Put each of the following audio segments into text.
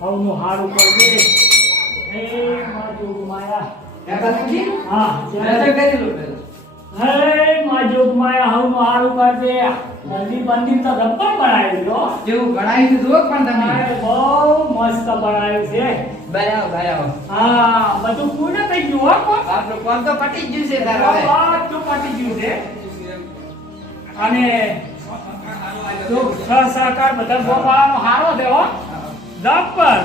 હવનું હારું કરજે એ માજોગ માયા હા હે માજોગ માયા હવનું હારું કરજે મંદિર બંદિર તો રબ્બર બનાવ્યું જો જેવું ગણાયું તો જુઓ પણ તમે બહુ મસ્ત બનાવ્યું છે બરાબર હા બધું પૂર્ણ થઈ ગયું હો આપણું કામ તો પટી જ ગયું છે તારા હવે બધું પતી ગયું છે અને જો સહકાર બધા ગોવાળાનો હારો છે હો જબ્બર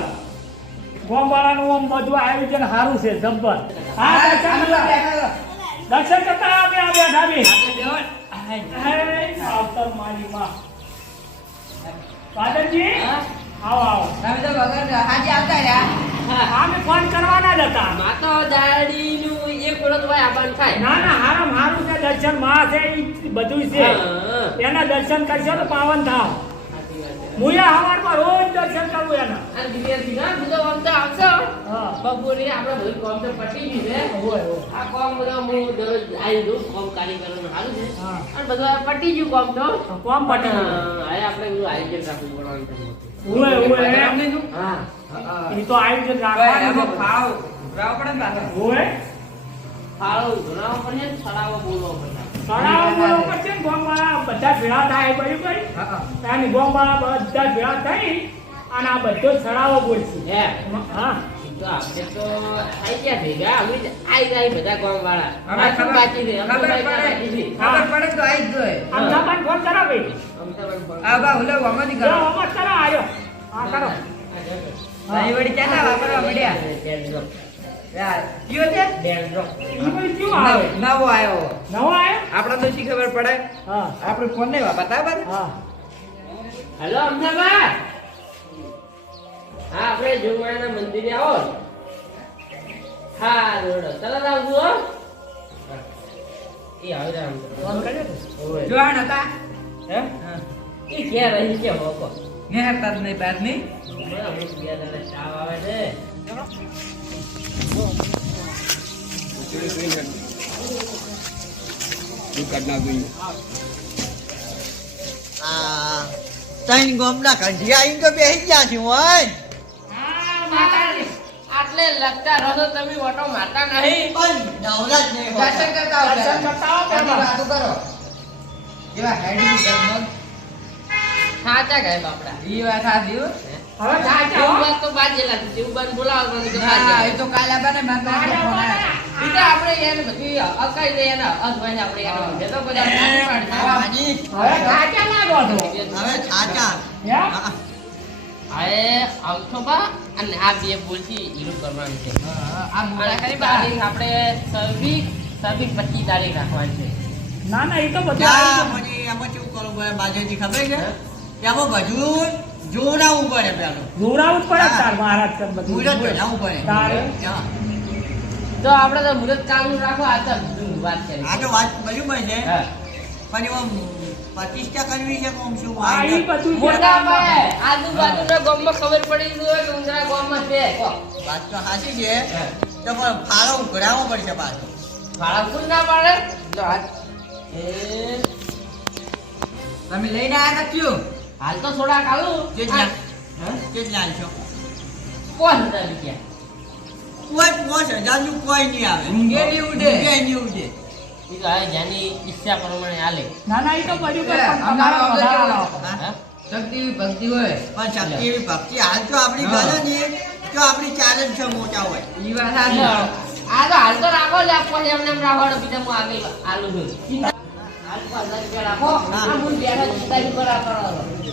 ગોવાળાનું આમ બધું આયોજન સારું છે જબ્બર હા દર્શન કરતા આવ્યા ધાબી આવતર મારી માં પાદરજી આવો આવો તમે તો વગર હાજી આવતા રહ્યા અમે ફોન કરવાના જ હતા માતો દાડીનું એક વળત હોય આબાન થાય ના ના હારામ હારું છે દર્શન માં છે ઈ બધું છે એના દર્શન કરશો તો પાવન થાવ મુયા હવારમાં રોજ દર્શન કરવું એના અને દિવ્યાથી ના બધો વખતે આવશો હા બપોરે આપણે બધું કામ તો પટી ગયું છે હોય હોય આ કામ બધો હું દરરોજ આવી દઉં કામ કારીગરોનું સારું છે હા અને બધું આ પટી ગયું કામ તો કોમ પટી ગયું. હવે આપણે બધું આયોજન રાખવું પડવાનું છે હોય હોય હા ઈ તો આયોજન એમાં રાખવાનું ભાવ ભાવ પડે ને પાછો હોય ફાળો ઘણાવો પડે ને છડાવો બોલવો પડે તળાવ બોલો પછી ને ગોમવાળા બધા ભેળા થાય બરાબર ત્યાંની ગોમવાળા બધા ભેળા થઈ અને આ બધો છડાવો બોલશે હે હા તો આપણે તો થઈ ગયા ભેગા હવે આઈ જાય બધા ગામ વાળા હવે ખબર બાકી છે ખબર પડે તો આવી જ જોઈએ અમદાવાદ ફોન કરો ભાઈ આ બા ઓલે વામાંથી જો કરો અમર કરો આયો હા કરો ભાઈ વળી ક્યાં વાપરવા મળ્યા યાર કયો છે ઈ કોઈ કેવું આવે નવો આવ્યો નવો આયો આપણે તો શી ખબર પડે હા આપણે ફોન નહીં બતાવ હા હેલો અમદાવાદ હા આપણે જોગવાના મંદિરે આવો હા રોડ તરત આવજો હો એ આવે રામ ફોન કર્યો તો ઓય જોવાણ હતા હે એ કે રહી કે હોકો મેં તદ નહીં બાદ નહીં બરાબર અમુક બે દાડા ચાવ આવે છે ત્રણ ગોમના કંઠિયા આઈને તો બેસી ગયા છે હોય હા માતાજી આટલે લગતા રહો તમે ઓટો મારતા નહીં પણ નવરા જ નહીં હોય. દર્શન કરતા આવો દર્શન કરતા આવો પહેલા. પહેલા. વાતો કરો જેવા હેડી જમન સાચા ગાય બાપડા ઈ વાત સાચી હો. હવે જાય છે, હો. એવું વાત તો બાદ જેલા એવું બાદ બોલાવવાનું તો બાદ હા, એ જેલા. તો કાલે આબાને માર પાસે કાલે ફોન આબાને. આવ્યો. ઈ તો આપણે એને બધી અકાઈ દે એને અસવાઈને આપણે એને ઊંધે તો બધા નાની પાડી. હાજી, હવે સાચા લાગો છો હવે સાચા યા હા, હવે આવતો બા અને આ બે બોલથી હીરું કરવાનું છે હા, આ અને મુલા ખરી ખરી તારીખ આપણે સર્વિક 25 તારીખ રાખવાની છે ના ના એ તો બધું જા, આવી ગયું. મને એમાં કેવું કરવું પડે બાજુથી ખબર છે કે આમાં બધું જોડાવવું પડે પેલું જોડાવું જ પડે હા. તાર મહારાજ કર બધું મુહૂર્ત બનાવવું પડે તારે? હા. તો આપણે તો મુહૂર્ત કાલનું રાખો આ તો જૂની વાત છે આ તો વાત બરાબર છે હા પણ એમાં પ્રતિષ્ઠા કરવી છે કોમ શું હા ઈ બધું છે. મોટા ભાઈ આજુબાજુના ગામમાં ખબર પડી ગઈ હોય કે ઊંધરા ગામમાં છે વાત તો સાચી છે તો પણ ફાળો ઉઘરાવવો પડશે પાછો ભાડા ફૂલ ના પાડે લો આ એ તમે લઈને આયા તા કયો હાલ તો થોડા કાલું કેટલા? હા કેટલા છો 5000 રૂપિયા કોઈ 5000 નું કોઈ નહીં આવે ઊંઘે નહીં ઉડે. ઊંઘે નહીં ઉડે. ઈ તો હવે જેની ઈચ્છા પ્રમાણે હાલે ના ના એ તો બધું એ, પણ અમારો તમારો અમદાવાદ વધારો કેવો? લાવો. હા? શક્તિ ભક્તિ હોય પણ શક્તિ એવી ભક્તિ હાલ તો આપણી હા. કરે ને તો આપણી ચાલે જ છે મોટા હોય ઈ વાત સાચી આ તો હાલ તો રાખો જ આપો છે એમને એમ રાખવાનો બીજા હું આગળ આલુ છું હાલ 5000 રૂપિયા રાખો હા. આ હું બેઠા ચિંતા નહીં કરા કરો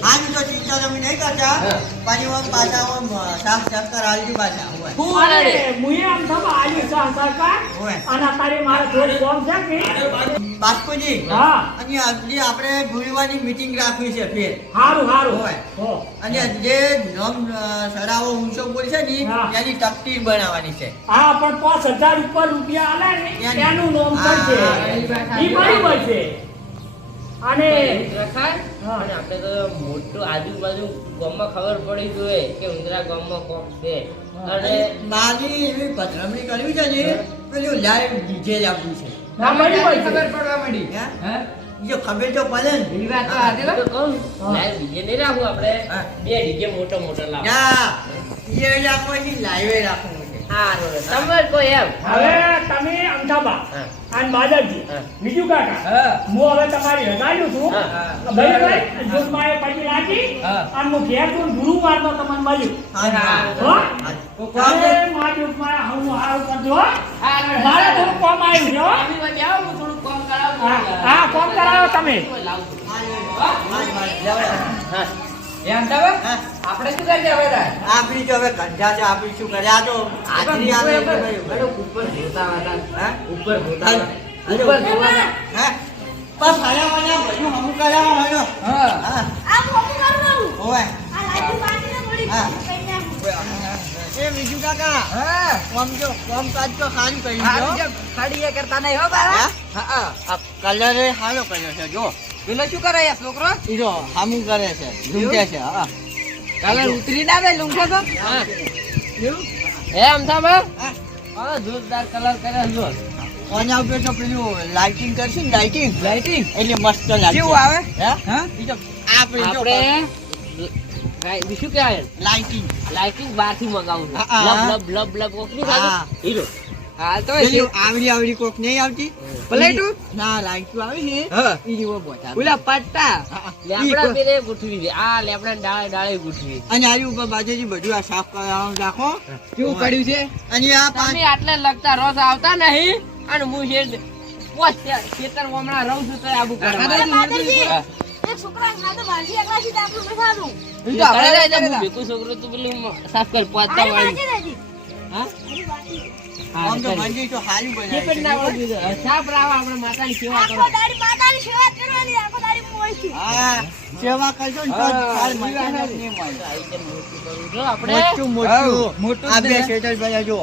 આમ તો ચિંતા તમે નહીં કરતા હા. પછી આમ પાછા આમ સાફ ચક્કર હાલજી પાછા હોય હું અરે, આલે મુએ આમ થવા આલી સહકાર હોય. અને અત્યારે મારે થોડી કોમ છે કે બાસ્કોજી હા અને આજની આપણે ગુરુવારની મીટિંગ રાખવી છે ફેર હારું હારું હોય. હો. અને જે નોમ સડાવો ઊંચો બોલ છે ને હા. એની તકતી બનાવવાની છે હા પણ 5000 ઉપર રૂપિયા આલે ને એની. એનું નામ હા, કરશે હા, એ વાત ઈ બરાબર છે અને રખાય હા. અને આપણે તો મોટું આજુબાજુ ગામમાં ખબર પડી જોઈએ કે ઊંધરા ગામમાં કોક છે અને મારી એવી પધરામણી કરવી છે ને પેલું લાઈવ ડીજે લાવવું છે ના બરાબર છે ખબર પડવા મળી હે? હે જો ખબર તો પડે ને. ઈ વાત તો સાચી હો. તો કહું લાઈવ ડીજે નહીં રાખવું આપણે હા. 2 ડીજે મોટો લાવો ના એ રાખો ની લાઈવે રાખવું છે. હારું તમારે કોઈ એમ હવે તમે અમથાબા હા. અને બાદરજી હા. બીજું કાકા હા. હું હવે તમારી રજાયું છું હા. બરાબર જોતમાં એ પછી રાખી હા. અને હું ઘેર છું ગુરુવારનો તમને મળ્યું હા હો કોક અરે મારા જોતમાં હું હારું કરજો હો. હારું. મારે થોડું કામ આવ્યું છે હો. આવી વાત આવો હું થોડું કામ કરાવું હા, કામ કરાવો તમે. કોઈ લાવું છું. હા. એમ તો હવે? હા. આપણે શું કરીએ હવે તાર? આપણી તો હવે કંઠા છે આપણી શું કરે આ તો હાજરી આવે એટલે ભાઈ. ઉપર જોતા હતા હા? ઉપર જોતા હાલ. હતા. ઉપર જોતા હતા. હા? પણ ફર્યા ફર્યા બધું હમું કર્યા હોય હા. હા આ મોકું કરવાનું હોય આ લાઈટ બાંધીને થોડી હા. કઈ નાખું એ બીજું કાકા હા. કોમ કાજ તો સારું કર્યું હારું છે છે. ખાડી એ કરતા નહીં હો બારા. હા? હા. આ કલર એ સારો કર્યો છે જો પેલો શું કરે યાર છોકરો? ઈરો હમું કરે છે ઝૂમકે છે હા કલર ઉતરી ના આવે લૂંખે તો? હા. એવું? એમ થા બા હા? હા જોરદાર કલર કર્યો જો કોના ઉપર તો પેલું લાઇટિંગ કરશું ને લાઇટિંગ લાઇટિંગ એટલે મસ્ત લાગશે કેવું આવે? હે હા? બીજો આપણે જો આપણે શું કહેવાય લાઇટિંગ લાઇટિંગ બહારથી મગાવું છું હા, હા. લબ લબ લબ કોક નહીં હા. થતું? હીરો હાલ તો પેલી આવડી કોક નહીં આવતી પ્લેટું? ના લાઇટું આવી ને હા. ઈ જેવો બોતા ઓલા પટ્ટા. લેપડા પેલે ગોઠવી દે આ લેપડા ડાળે ગોઠવી અને આની ઉપર બાજુથી બધું આ સાફ કરવાનું રાખો કેવું પડ્યું છે? અને આ પાંચ તમે આટલે લગતા રોજ આવતા નહીં અને હું ખેતર હમણાં રહું છું તો આબુ કાકા બાદરજી હા. એક છોકરા ખાતે બાંધી એકલા સીધા આપણું બેઠાનું ઈ તો આપણે જ હતા. ભેગું છોકરો તું પેલું સાફ કર પાતા આને વાળી બાંધી દેજી હા આને બાંધી આમ તો મંદિર તો સારું ખેપટ ના બનાવ્યું વાળી દીધો. સાફ રાવા આપણે માતાની સેવા કરો આખો દાડી માતાની સેવા જ કરવાની આખો દાડી હું હોય છું હા સેવા કરશો ને તો જ હા, ફળ ઈ મળે વાત ને નહીં મળે. જો આપણે મોટું હા, મોટું મોટું આ જ બે ને. શેટર ભાઈ જો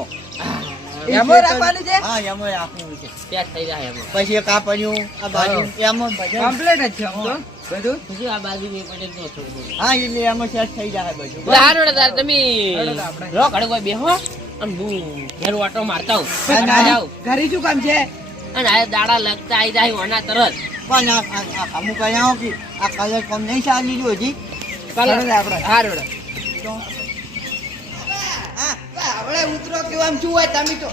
એમાં રાખવાનું છે? હા એમાં રાખવું છે ત્યાં થઈ જાય એમ પછી એક આ પડ્યું આ બાજુ એમાં બધા કમ્પ્લીટ જ છે આમ તો બધું. પછી આ બાજુ મેં પડે તો છોકરો હા એટલે એમાં સેટ થઈ જાય બધું હારું તાર તમે હાલો તો આપણે. રો ઘડે કોઈ બેહો અને હું ઘેર વાટો મારતા હું પણ અને ઘરે- જાઉં. ઘરે શું કામ છે? અને આ દાડા લગતા આવી જાય ઓના તરત પણ આ અમુક કર્યા કે આ કલર કમ નહીં સારી લીધું હજી કલર આપણે. હારું. હા આપણે ઉતરો કેવું આમ શું હોય તમે તો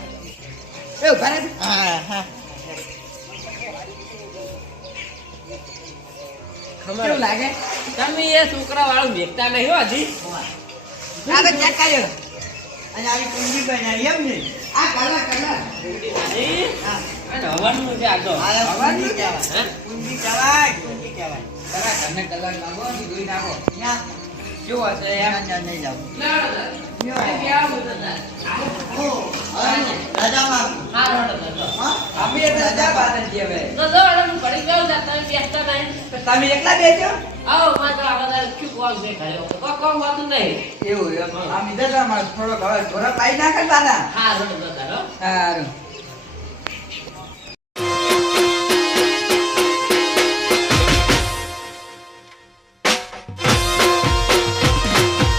એવું ઘરે હા હા કેવું લાગે? તમે એ છોકરા વાળું વેચતા નહીં હો હજી આ તો ચેક કર્યો. અને આવી કુંડી બનાવી એમ ને આ કલર કલર. નહીં? હા અને હવાનું છે આ તો આ કુંડી કહેવાય હે? કુંડી કહેવાય કુંડી કહેવાય કલર ઘરને કલર લાગો જોઈ નાખો ના કેવું હશે એમ? ના નહીં લાવું રાજામાં હારું હેડો તો. હા અમે એટલે રજા બાદરજી હવે. તો જો હેડો હું ઘડી જાઉં છું, તમે બેસતા નહીં. તો તમે એકલા બેસો? આવો, મારે તો આ બધા શું કોમ છે ઘરે? કોઈ કોમ હોતું નહીં. એવું એમ. આમ ઇધર થોડો ઘર ઢોરા પાઈ નાખે ને બાના. હારું હેડો તો તારો. હારું.